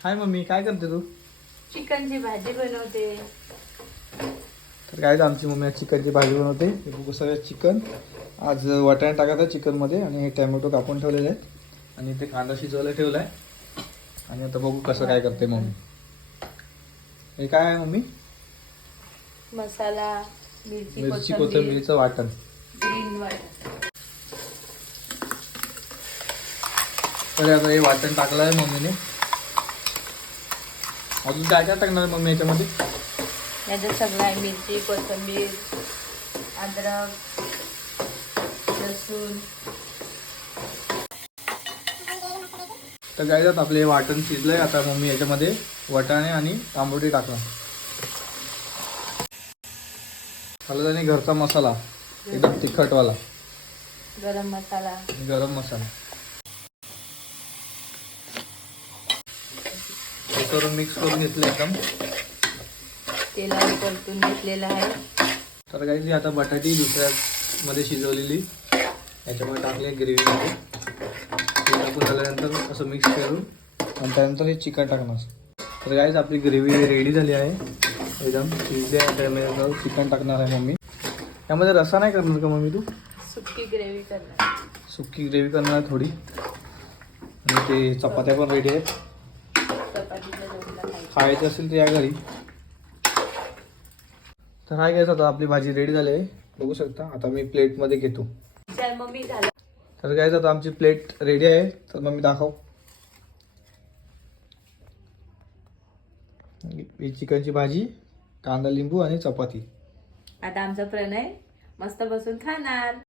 हाय mummy, काय करते तू? चिकनची भाजी बनवते. तर काय आमची मम्मी आज चिकनची भाजी बनवते. हे बघू सगळं चिकन. आज वाटाणे टाकायचं चिकनमध्ये आणि हे टॅमॅटो कापून ठेवलेले आहेत आणि ते कांदा शिजवायला ठेवला आहे. आणि आता बघू कसं काय करते मम्मी. हे काय आहे मम्मी? मसाला, मिरची कोथिंबीरचं वाटण. ग्रीन वाटण. तर आता हे वाटण टाकलं आहे मम्मीने. अजून काय काय टाकणार मम्मी याच्यामध्ये? याच्यात सगळं आहे. मिरची, कोथिंबीर, अद्रक, लसूण. तर काय आपले वाटण शिजलंय. आता मम्मी याच्यामध्ये वाटाणे आणि तांबोटी टाकला. हळद आणि घरचा मसाला एकदम तिखटवाला. गरम मसाला. गरम मसाला हे करून मिक्स करून घेतलं एकदम. तेलावर परतून घेतलेला आहे. तर काही आता बटाटी दुसऱ्या मध्ये शिजवलेली याच्यामध्ये टाकली ग्रेव्हीमध्ये. ते टाकून झाल्यानंतर असं मिक्स करून आणि त्यानंतर हे चिकन टाकणार. तर काहीच आपली ग्रेव्ही रेडी झाली आहे. एकदम शिजली आहे. त्यामध्ये चिकन टाकणार आहे मम्मी. यामध्ये रस्सा नाही करणार का मम्मी तू? सुकी ग्रेव्ही करणार. सुकी ग्रेव्ही करणार आहे थोडी. आणि ते चपात्या पण रेडी आहेत. चपातीच्या जोडीला खायचं असेल तर या घरी. तर हाय गाइस, आता आपली भाजी रेडी झाली आहे. बघू शकता. आता मी प्लेटमध्ये घेतो. चल मम्मी झालं. तर गाइस आता आमची प्लेट रेडी आहे. तर मग मी दाखव. ही चिकनची भाजी, कांदा लिंबू आणि चपाती. आता आमचा प्रणय मस्त बसून खाणार.